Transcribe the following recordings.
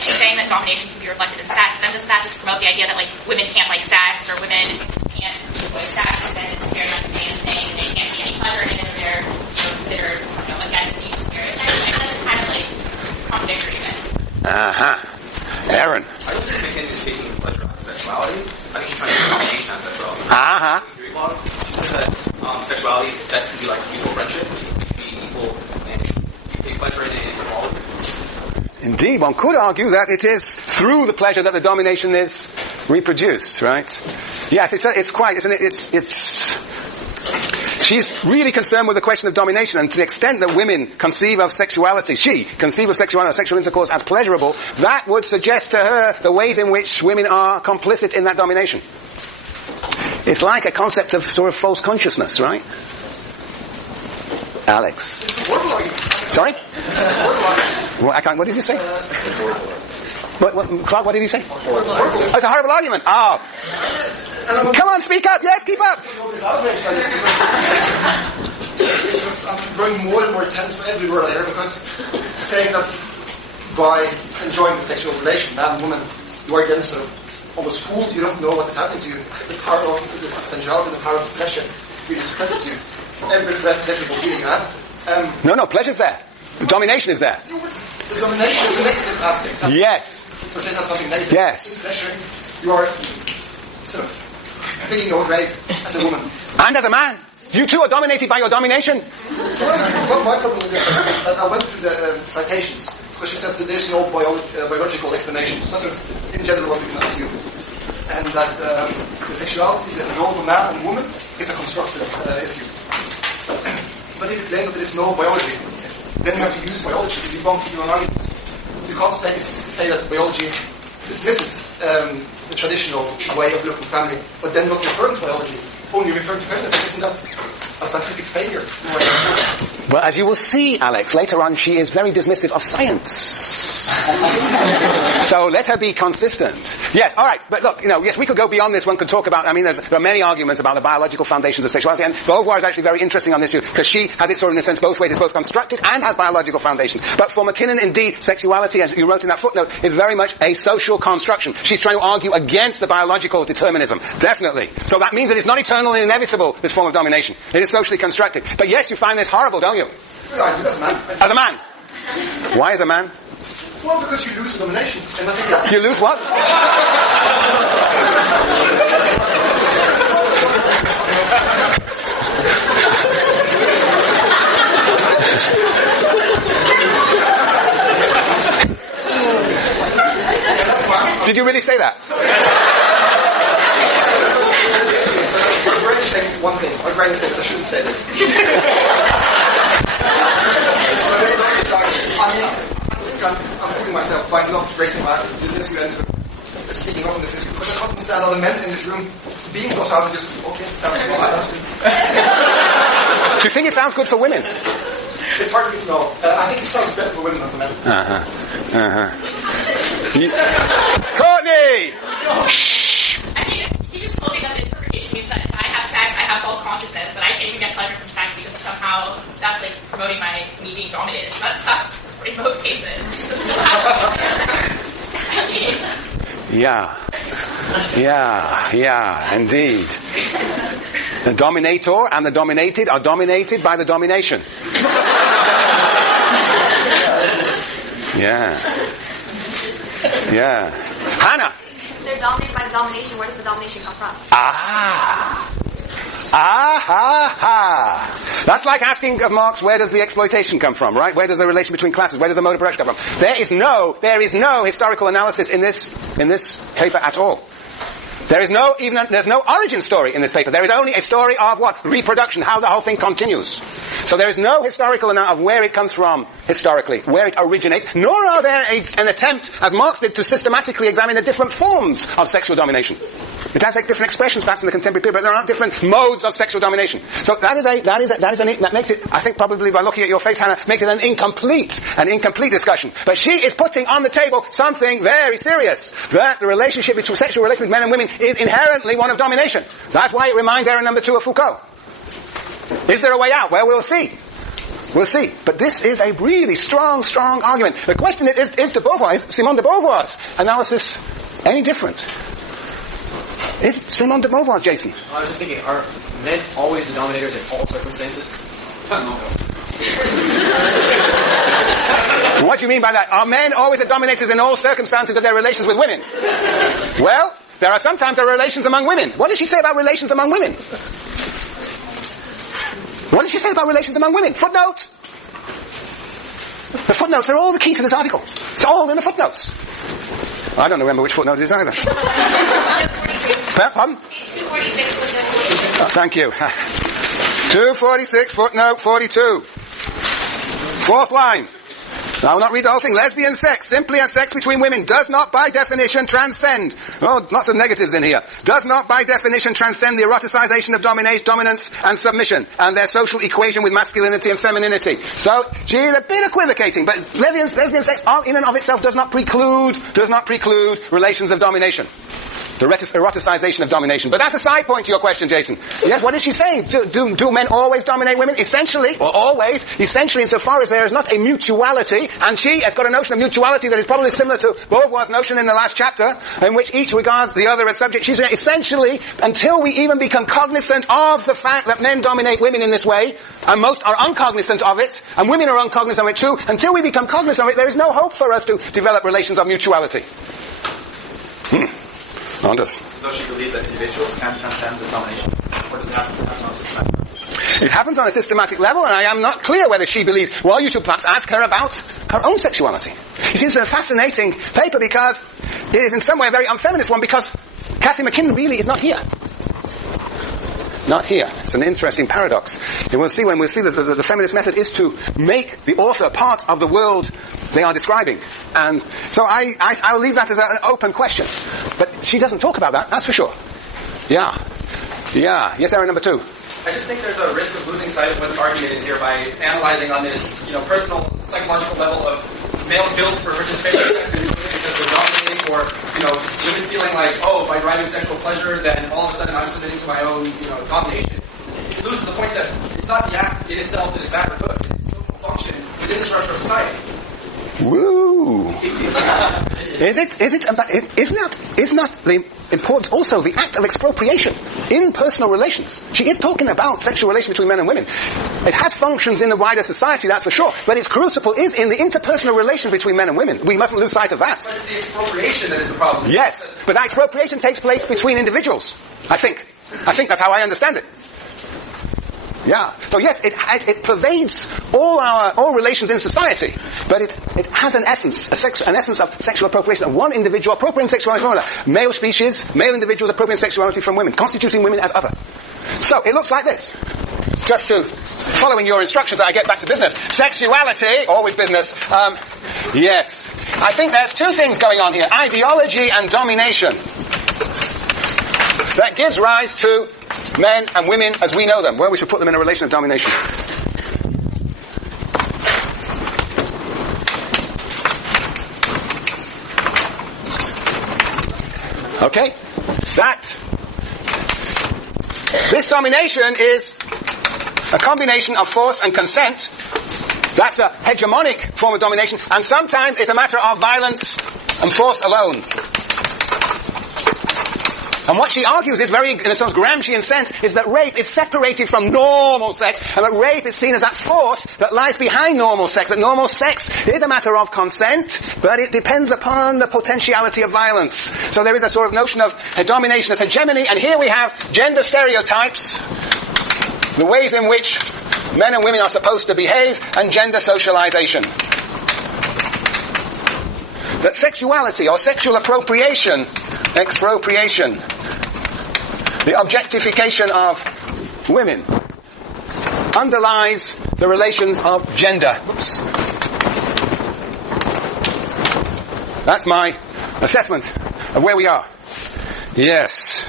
like she's saying that domination can be reflected in sex, then doesn't that just promote the idea that like women can't like sex or women can't enjoy sex, and then it's very much the same thing, they can't be any pleasure in it, and they're considered against these stereotypes? Like that's kind of like contradictory even. Aaron. I don't think MacKinnon is taking pleasure out of sexuality. I think she's trying to do domination out of sexuality. She says that sexuality, sex can be like mutual friendship. You can be equal and you take pleasure in it and it's equality. Indeed, one could argue that it is through the pleasure that the domination is reproduced, right? Yes, it's quite, isn't it? She's really concerned with the question of domination, and to the extent that women conceive of sexuality, she conceive of sexuality, sexual intercourse as pleasurable, that would suggest to her the ways in which women are complicit in that domination. It's like a concept of sort of false consciousness, right? Alex. Sorry? What did you say? Clark, what did he say? Oh, it's a horrible argument. Oh. Come on, speak up. Yes, keep up. I'm growing more and more tense every word I hear, because saying that by enjoying the sexual relation, man and woman, you are then sort of almost fooled. You don't know what is happening to you. The power of the sensuality, the power of pleasure really suppresses you. Every pleasurable feeling you have. No, pleasure's there. The domination is there. The domination is a negative aspect. Yes. Portrayed as something negative. Yes. In pleasure, you are sort of thinking your grave as a woman. And as a man. You too are dominated by your domination. Well, my problem with this is that I went through the citations, because she says that there is no biological explanation. That's sort of, in general, what we can assume. And that the sexuality, the role of a man and woman, is a constructed issue. But if you claim that there is no biology, then you have to use biology to debunk your arguments. You can't say that biology dismisses the traditional way of looking at family, but then not referring to biology, only referring to feminism. Isn't that a scientific failure? Well, as you will see, Alex, later on she is very dismissive of science. So let her be consistent. Yes, all right, but look, yes, we could go beyond this. One could talk about, there are many arguments about the biological foundations of sexuality, and Beauvoir is actually very interesting on this issue, because she has it sort of in a sense both ways. It's both constructed and has biological foundations. But for MacKinnon, indeed, sexuality, as you wrote in that footnote, is very much a social construction. She's trying to argue against the biological determinism. Definitely. So that means that it's not eternal and inevitable, this form of domination. It is socially constructed. But yes, you find this horrible, don't you? As a man. As a man. Why as a man? Well, because you lose domination. And I think that's... You lose what? Did you really say that? My brain is saying one thing. My brain says I shouldn't say this. I'm putting myself by not raising this issue and speaking up on this issue, because I can't stand other men in this room being those out and just, okay, it sounds good. Do you think it sounds good for women? It's hard for me to know. I think it sounds better for women than for men. Courtney! Shh! I mean, he just told me that the interpretation means that if I have sex, I have false consciousness, that I can't even get pleasure from sex because somehow that's like promoting me being dominated. So that's in both cases. Yeah, indeed. The dominator and the dominated are dominated by the domination. Yeah. Hannah! They're dominated by the domination. Where does the domination come from? That's like asking of Marx, where does the exploitation come from, right? Where does the relation between classes, where does the mode of production come from? There is no historical analysis in this paper at all. There's no origin story in this paper. There is only a story of what? Reproduction, how the whole thing continues. So there is no historical analysis of where it comes from historically, where it originates, nor are there an attempt, as Marx did, to systematically examine the different forms of sexual domination. It has different expressions perhaps in the contemporary period, but there are different modes of sexual domination. So that makes it, I think probably by looking at your face, Hannah, makes it an incomplete discussion. But she is putting on the table something very serious, that the relationship between sexual relations with men and women is inherently one of domination. That's why it reminds Aaron number 2 of Foucault. Is there a way out? Well, we'll see. We'll see. But this is a really strong, strong argument. The question is Simone de Beauvoir's analysis any different? Is Simone de Beauvoir, Jason? I was just thinking, are men always the dominators in all circumstances? What do you mean by that? Are men always the dominators in all circumstances of their relations with women? Well, there are sometimes relations among women. What does she say about relations among women? What does she say about relations among women? Footnote. The footnotes are all the key to this article. It's all in the footnotes. I don't remember which footnote it is either. Pardon? 246 footnote 42. Oh, thank you. 246 footnote 42. Fourth line. I will not read the whole thing. Lesbian sex, simply as sex between women, does not by definition transcend. Oh, lots of negatives in here. Does not by definition transcend the eroticization of dominance and submission, and their social equation with masculinity and femininity. So, she's a bit equivocating, but lesbian sex in and of itself does not preclude relations of domination. The eroticization of domination. But that's a side point to your question, Jason. Yes, what is she saying? Do men always dominate women? Essentially, or always, essentially insofar as there is not a mutuality, and she has got a notion of mutuality that is probably similar to Beauvoir's notion in the last chapter, in which each regards the other as subject. She's saying, essentially, until we even become cognizant of the fact that men dominate women in this way, and most are uncognizant of it, and women are uncognizant of it too, until we become cognizant of it, there is no hope for us to develop relations of mutuality. Does she believe that individuals can transcend this domination? Or does it happen on a systematic level? It happens on a systematic level, and I am not clear whether she believes. Well, you should perhaps ask her about her own sexuality. You see, it's a fascinating paper because it is in some way a very unfeminist one, because Cathy MacKinnon really is not here. Not here. It's an interesting paradox. And we'll see that the feminist method is to make the author part of the world they are describing. And so I will leave that as an open question. But she doesn't talk about that, that's for sure. Yeah. Yes, Aaron, number 2. I just think there's a risk of losing sight of what the argument is here by analyzing on this, personal, psychological level of male guilt for participation in sex because they're dominating, or, women feeling like, oh, by deriving sexual pleasure, then all of a sudden I'm submitting to my own, domination. It loses the point that it's not the act in itself that is bad or good. It's its social function within the structure of society. Woo! Is not the importance also the act of expropriation in personal relations? She is talking about sexual relations between men and women. It has functions in the wider society, that's for sure, but its crucible is in the interpersonal relation between men and women. We mustn't lose sight of that. But it's the expropriation that is the problem. Yes, but that expropriation takes place between individuals, I think. I think that's how I understand it. Yeah. So yes, it pervades all relations in society, but it has an essence, an essence of sexual appropriation of one individual appropriating sexuality from another. Male individuals appropriating sexuality from women, constituting women as other. So it looks like this. Just to following your instructions, I get back to business. Sexuality, always business. Yes, I think there's 2 things going on here: ideology and domination. That gives rise to men and women as we know them. Well, we should put them in a relation of domination. Okay? This domination is a combination of force and consent. That's a hegemonic form of domination, and sometimes it's a matter of violence and force alone. And what she argues is very, in a sort of Gramscian sense, is that rape is separated from normal sex, and that rape is seen as that force that lies behind normal sex. That normal sex is a matter of consent, but it depends upon the potentiality of violence. So there is a sort of notion of domination as hegemony, and here we have gender stereotypes, the ways in which men and women are supposed to behave, and gender socialization. That sexuality or sexual expropriation, the objectification of women, underlies the relations of gender. Oops. That's my assessment of where we are. Yes.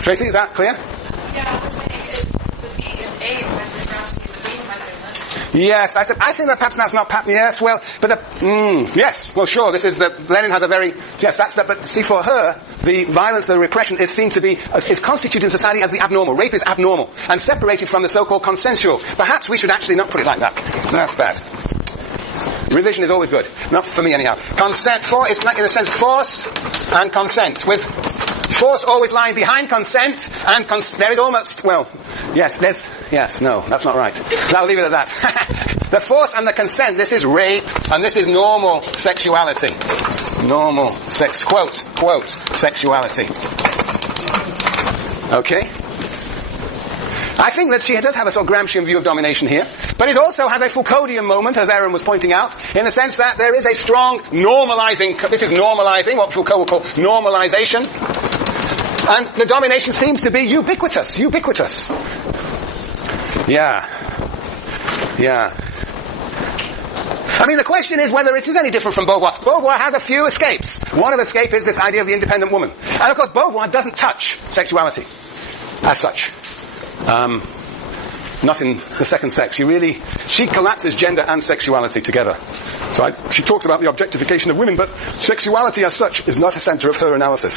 Tracy, is that clear? Yeah, I was saying it would be an A, but the Gramsci would be my segment. Yes, I think that perhaps that's not yes, well, but yes, well sure, this is that Lenin has a very, yes, that's that, but see for her, the violence, the repression is seen to be, is constituted in society as the abnormal. Rape is abnormal, and separated from the so-called consensual. Perhaps we should actually not put it like that. That's bad. Revision is always good. Not for me anyhow. Consent, is like in a sense force and consent. With force always lying behind consent, and there is almost, well, no, that's not right. I'll leave it at that. The force and the consent, this is rape, and this is normal sexuality. Normal sex, quote, sexuality. Okay? I think that she does have a sort of Gramscian view of domination here, but it also has a Foucauldian moment, as Aaron was pointing out, in the sense that there is a strong normalizing, this is normalizing, what Foucault would call normalization, and the domination seems to be ubiquitous. Yeah. I mean, the question is whether it is any different from Beauvoir. Beauvoir has a few escapes. One of the escapes is this idea of the independent woman. And of course, Beauvoir doesn't touch sexuality as such. Not in the second sex. She collapses gender and sexuality together. So she talks about the objectification of women, but sexuality as such is not a center of her analysis.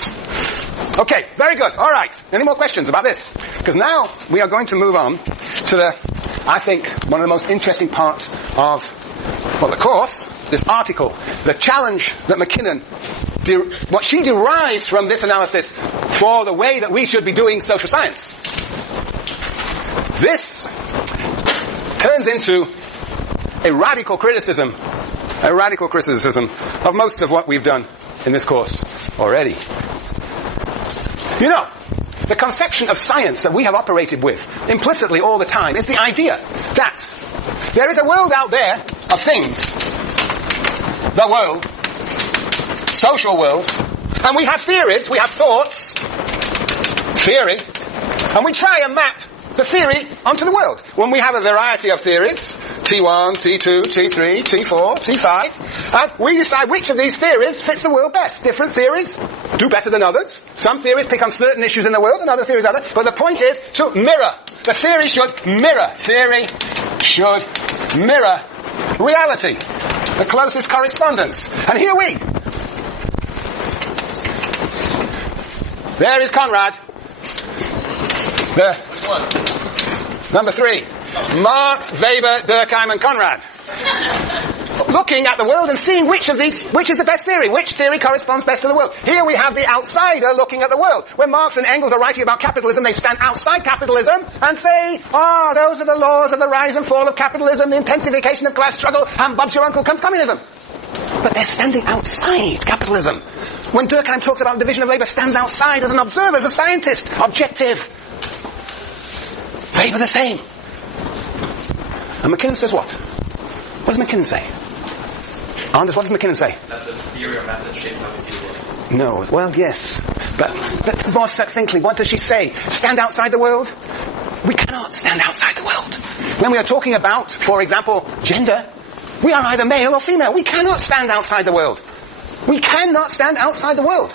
Okay, very good. All right. Any more questions about this? Because now we are going to move on to I think, one of the most interesting parts of, the course, this article, the challenge that MacKinnon, what she derives from this analysis for the way that we should be doing social science. This turns into a radical criticism of most of what we've done in this course already. You know, the conception of science that we have operated with implicitly all the time is the idea that there is a world out there of things, the world, social world, and we have theories, we have thoughts, theory, and we try and map the theory onto the world. When we have a variety of theories, T1, T2, T3, T4, T5, and we decide which of these theories fits the world best. Different theories do better than others. Some theories pick on certain issues in the world and other theories other. But the point is to mirror. The theory should mirror. Theory should mirror reality. The closest correspondence. And here there is Conrad. Which one? Number 3. Marx, Weber, Durkheim and Conrad. Looking at the world and seeing which is the best theory, which theory corresponds best to the world. Here we have the outsider looking at the world. When Marx and Engels are writing about capitalism, they stand outside capitalism and say, those are the laws of the rise and fall of capitalism, the intensification of class struggle, and Bob's your uncle comes communism. But they're standing outside capitalism. When Durkheim talks about the division of labor, stands outside as an observer, as a scientist, objective. Weber the same. And MacKinnon says what? What does MacKinnon say? Anders, what does MacKinnon say? That the theory or method shapes how we see the world. No, well, yes. But more succinctly, what does she say? Stand outside the world? We cannot stand outside the world. When we are talking about, for example, gender, we are either male or female. We cannot stand outside the world. We cannot stand outside the world.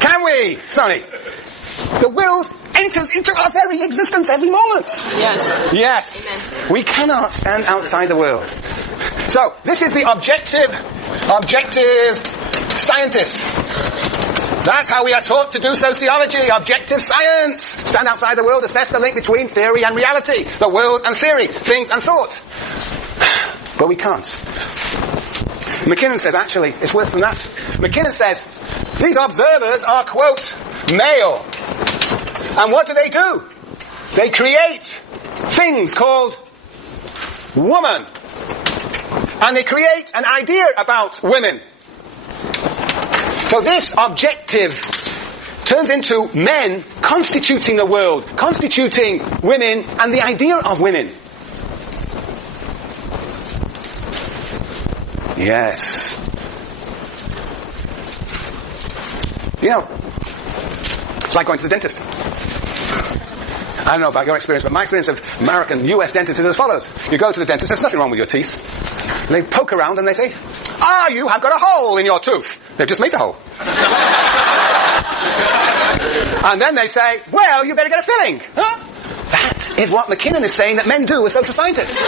Can we, Sonny? The world enters into our very existence every moment. Yes. Amen. We cannot stand outside the world. So, this is the objective scientist. That's how we are taught to do sociology, objective science. Stand outside the world, assess the link between theory and reality, the world and theory, things and thought. But we can't. MacKinnon says, actually, it's worse than that. MacKinnon says, these observers are, quote, male. And what do? They create things called woman. And they create an idea about women. So this objective turns into men constituting the world, constituting women and the idea of women. Yes. You know, it's like going to the dentist. I don't know about your experience, but my experience of American, US dentists is as follows. You go to the dentist, there's nothing wrong with your teeth. And they poke around and they say, you have got a hole in your tooth. They've just made the hole. And then they say, well, you better get a filling. Huh? That is what MacKinnon is saying that men do as social scientists.